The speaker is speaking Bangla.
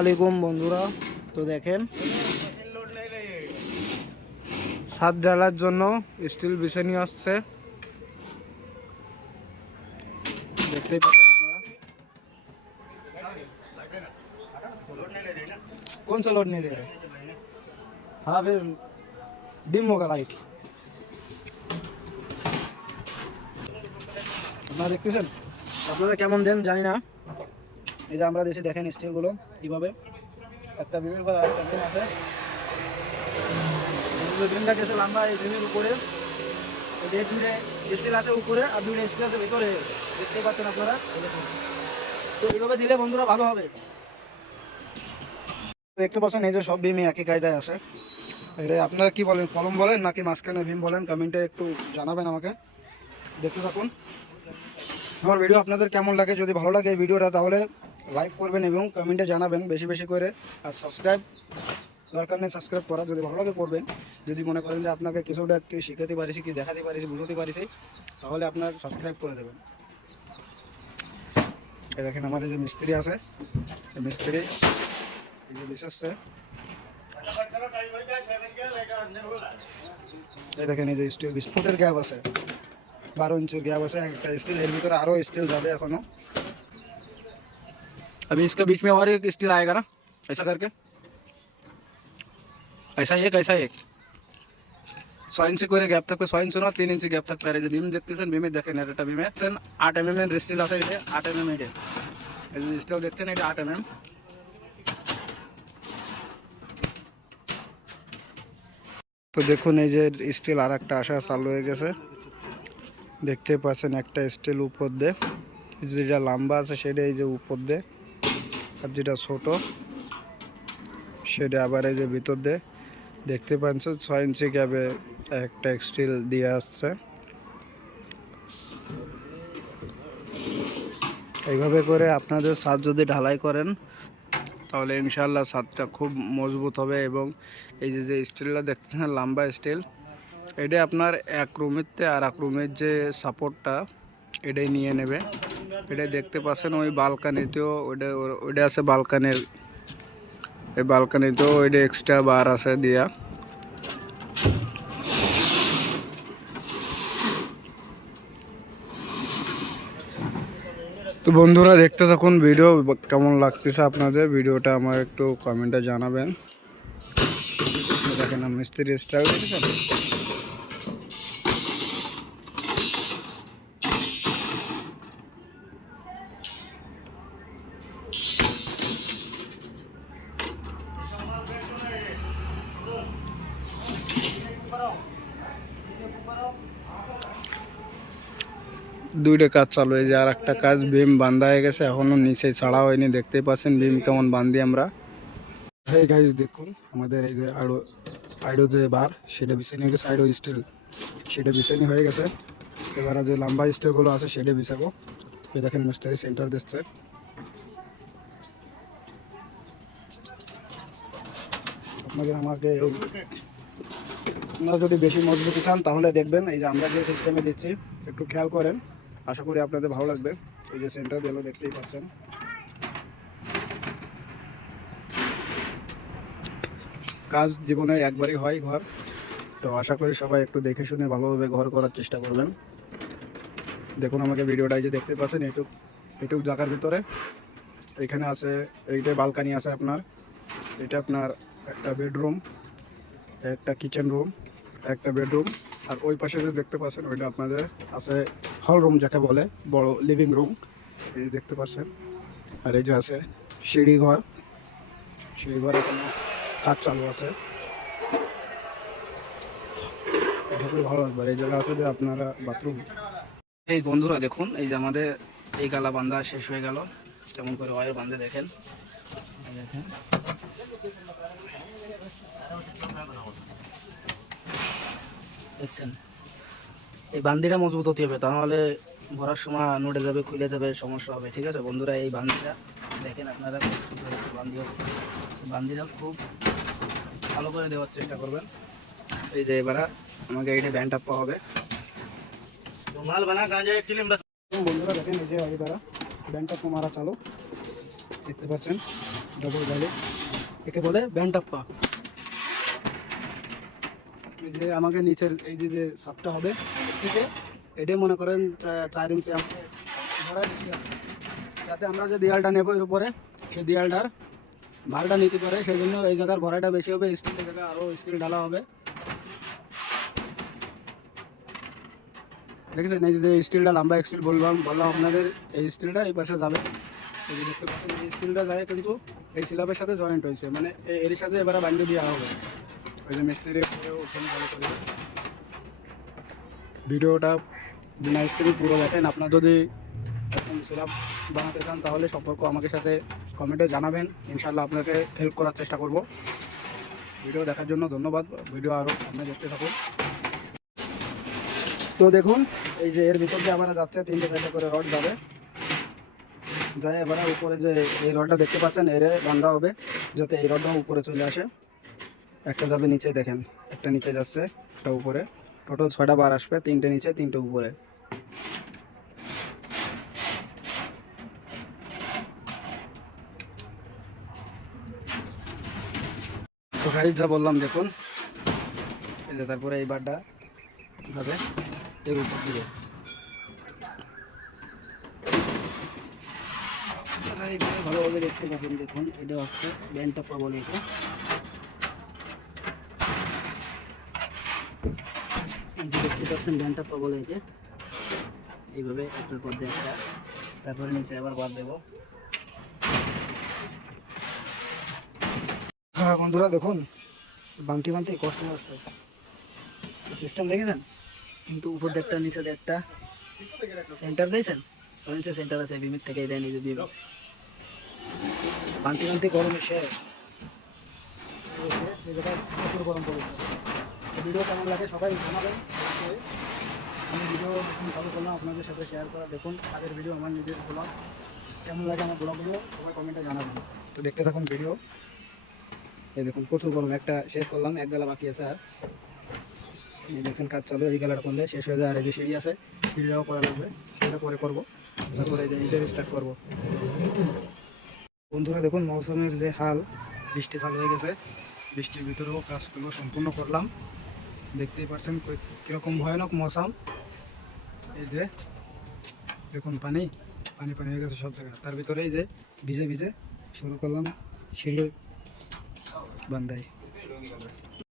আলাইকুম বন্ধুরা, তো দেখেন। সাত ডালার জন্য স্টিল বেছে নিয়ে আসছে। দেখতেই পাচ্ছেন আপনারা। কোন সা লোড নেই দে হ্যাঁ ডিম মোকা লাইট আপনারা দেখতেছেন? আপনারা কেমন দেন জানি না। এই যে আমরা দেশে দেখেন স্টিলগুলো কীভাবে। একটা বিমের পর আরেকটা বিম আছে। বিমটা গেছে লম্বা এই বিমের উপরে, এই স্টিল আছে উপরে আর দুইটা স্টিল আছে ভিতরে। দেখতে পাচ্ছেন আপনারা? তো এইভাবে দিলে বন্ধুরা ভালো হবে। দেখতে পাচ্ছেন এই যে সব বিমই একই কায়দায় আছে। এটা আপনারা কি বলেন, কলম বলেন নাকি মাঝখানে ভীম বলেন? কমেন্টে একটু জানাবেন আমাকে। দেখতে থাকুন। আমার ভিডিও আপনাদের কেমন লাগে? যদি ভালো লাগে ভিডিওটা তাহলে লাইক করবেন এবং কমেন্টে জানাবেন বেশি বেশি করে। আর সাবস্ক্রাইব দরকার নেই সাবস্ক্রাইব করা। যদি ভালো লাগে করবেন, যদি মনে করেন যে আপনাকে কিছুটা একটু শিখাতে পারিছি কি দেখাতে পারিছি, বুঝতে পারিছি, তাহলে আপনার সাবস্ক্রাইব করে দেবেন। এই দেখেন আমার এই যে মিস্ত্রি আছে মিস্ত্রি, এই যে বিশেষে এই দেখেন এই যে স্টিল বিশ ফুটের গ্যাপ আছে, বারো इंच গ্যাপ আছে, একটা স্টিল এর ভিতরে আরও স্টিল যাবে এখনও। अभी इसके बीच में और एक स्टील आएगा ना ऐसा करके ऐसा एक ऐसा एक ছয় ইঞ্চি করে গ্যাপ থাকবে ছয় ইঞ্চি না তিন ইঞ্চি গ্যাপ থাকবে আর এই যে বিম দেখতেছেন বিমে দেখেন এটা বিমে দেখছেন আট এম এম এর স্টিল আছে এই যে আট এম এম এটা এই যে স্টিল দেখছেন এটা আট এম এম তো দেখুন এই যে স্টিল আর একটা আসা চালু হয়ে গেছে দেখতে পাচ্ছেন একটা স্টিল উপর দিয়ে যেটা লম্বা আছে সেটা এই যে উপর দিয়ে আর যেটা ছোট, সেটা আবার এই যে ভিতর দিয়ে দেখতে পাচ্ছেন ছয় ইঞ্চি গ্যাপে একটা স্টিল দিয়ে আসছে। এইভাবে করে আপনাদের ছাদ যদি ঢালাই করেন, তাহলে ইনশাল্লাহ ছাদটা খুব মজবুত হবে এবং এই যে যে স্টিলটা দেখতেছেন লম্বা স্টিল এটা আপনার এক রুমেরতে আর এক রুমের যে সাপোর্টটা এটাই নিয়ে নেবে। এটা দেখতে পাচ্ছেন ওই বালকানিতেও ওটা ওইটা আছে বালকানির, এই বালকানিতেও ওইটা এক্সট্রা বার আছে দিয়া। তো বন্ধুরা দেখতে থাকুন ভিডিও, কেমন লাগতেছে আপনাদের, ভিডিওটা আমার একটু কমেন্টে জানাবেন। দেখেন মিস্ত্রি স্টাইল দেখেছেন? দুইটা কাজ চালু হয়ে যায় আর একটা কাজ বিম বান্ধা হয়ে গেছে, এখনও নিচে ছাড়া হয়নি, দেখতেই পাচ্ছেন বিম কেমন বান্ধি আমরা। এই গাইজ দেখুন, আমাদের এই যে আড়ো আইডো যে বার, সেটা বিছানি হয়ে গেছে আইডো স্টিল সেটা বিছানি হয়ে গেছে। এবার যে লম্বা স্টিলগুলো আছে, সেটা বিছাবো। এই দেখেন মিস্টারি সেন্টার দিচ্ছে। আপনাদের আমাকে আপনারা যদি বেশি মজবুতি চান, তাহলে দেখবেন, এই যে আমরা যে সিস্টেমে দিচ্ছি, একটু খেয়াল করেন। আশা করি আপনাদের ভালো লাগবে। এই যে সেন্টার দিল দেখতেই পাচ্ছেন। কাজ জীবনে একবারই হয় ঘর। তো আশা করি সবাই একটু দেখে শুনে ভালোভাবে ঘর করার চেষ্টা করবেন। দেখুন আমাকে ভিডিওটা যে দেখতে পাচ্ছেন এইটুক এইটুক জায়গার ভিতরে। এখানে আছে এইটাই বালকানি আছে আপনার। এটা আপনার একটা বেডরুম একটা কিচেন রুম একটা বেডরুম আর ওই পাশে যে দেখতে পাচ্ছেন, ওইটা আপনাদের আছে হল রুম যাকে বলে, বড় লিভিং রুম এই দেখতে পাচ্ছেন। আর এই যে আছে সিঁড়ি ঘর। সিঁড়ি ঘর এখানে কাজ চালু আছে। ভালো লাগবে। এই জায়গা আছে যে আপনারা বাথরুম এই বন্ধুরা দেখুন, এই যে আমাদের এই গালা বান্ধা শেষ হয়ে গেল। কেমন করে ওয়ার বান্ধে দেখেন। দেখেন। দেখছেন? এই বান্দিটা মজবুত হতে হবে, তা নাহলে ভরার সময় নড়ে যাবে খুলে যাবে, সমস্যা হবে, ঠিক আছে? বন্ধুরা, এই বান্দিটা দেখেন আপনারা, খুব সুন্দর একটু বান্দি হবে। বান্দিটা খুব ভালো করে দেওয়ার চেষ্টা করবেন। এই যে এবার আমাকে এইটা ব্যান্ড আপ হবে। মাল বানা গাঁজা ফিল্ম বন্ধুরা, দেখেন এই যে এবার ব্যান্ড আপ মারা চালু। দেখতে পাচ্ছেন ডবল গালে একে বলে ব্যান্ড আপ্পা এই যে আমাকে নিচের, এই যে সাপটা হবে এটাই মনে করেন চার ইঞ্চি আমাকে। যাতে আমরা যে দেয়ালটা নেব এর উপরে, সেই দেয়ালটার ভালটা নিতে পারে, সেই জন্য এই জায়গার ভরাটা বেশি হবে, স্টিলের জায়গায় আরও স্টিল ঢালা হবে। দেখেছেন? এই যে স্টিলটা লম্বা স্টিল বললাম বললাম আপনাদের, এই স্টিলটা এই পাশে যাবে। এই স্টিলটা যায় কিন্তু এই সিলাবের সাথে জয়েন্ট হয়েছে মানে এর সাথে এবারে বান্ধে দেওয়া হবে। ভালো করে ভিডিওটা বিনা স্ক্রিন পুরো দেখেন। আপনার যদি এরকম সিলাপ বানাতে চান, তাহলে সম্পর্ক আমাকে সাথে কমেন্টে জানাবেন। ইনশাল্লাহ আপনাকে হেল্প করার চেষ্টা করব। ভিডিও দেখার জন্য ধন্যবাদ। ভিডিও আরও আপনি দেখতে থাকুন। তো দেখুন, এই যে এর ভিতর দিয়ে আবার যাচ্ছে, তিনটে চারটে করে রড যাবে। যাই এবারে উপরে যে এই রডটা দেখতে পাচ্ছেন, এরে বান্ধা হবে, যাতে এই রডটা উপরে চলে আসে। একটা যাবে নিচে দেখেন, একটা নিচে যাচ্ছে, একটা উপরে। টোটাল ছয়টা বার আসবে, তিনটে নিচে, তিনটে উপরে। যা বললাম দেখুন, এই যে তারপরে এই বারটা যাবে, এর উপর এইভাবে ভালোভাবে দেখতে পাবেন, দেখুন এটা হচ্ছে ব্যান্ডটা পাবো এটা। যে ব্যান্ডটা এই যে এইভাবে একটার পর একটা তারপরে নিচে আবার বাদ দেবো। হ্যাঁ বন্ধুরা, দেখুন, বানতে বানতে কষ্ট হচ্ছে। সিস্টেম দেখেছেন? কিন্তু উপর একটা, নিচে একটা। সেন্টার দিয়েছেন? সরেন্সে সেন্টার আছে, বিমির থেকে দেয় নিজে বিম। বানতে বানতে গরমে শেষ গরম পড়েছে। ভিডিও কেমন লাগে সবাই জানাবেন। আমি ভিডিও চালু করলাম, আপনাদের সাথে শেয়ার করা, দেখুন, আগের ভিডিও আমার নিজের ব্লগ কেমন লাগে আমার ব্লগগুলো সবাই কমেন্টে জানাবেন। তো দেখতে থাকুন ভিডিও এই দেখুন, প্রচুর গরম। একটা শেষ করলাম, এক বেলা বাকি আছে আর। এই দেখছেন, কাজ চালু, এই গেলাটা করলে শেষ হয়ে যায়। আর এই যে সিঁড়ি আছে, সিঁড়িটাও করা লাগবে। সেটা পরে করব। তারপরে এই যে এটা স্টার্ট করব। বন্ধুরা, দেখুন, মৌসুমের যে হাল, বৃষ্টি চালু হয়ে গেছে। বৃষ্টির ভিতরেও কাজগুলো সম্পূর্ণ করলাম। দেখতেই পাচ্ছেন কীরকম ভয়ানক মশাম এই যে, দেখুন পানি পানি পানি হয়ে গেছে সব জায়গায়। তার ভিতরে এই যে ভিজে ভিজে শুরু করলাম সিঁড়ি বান্ধাই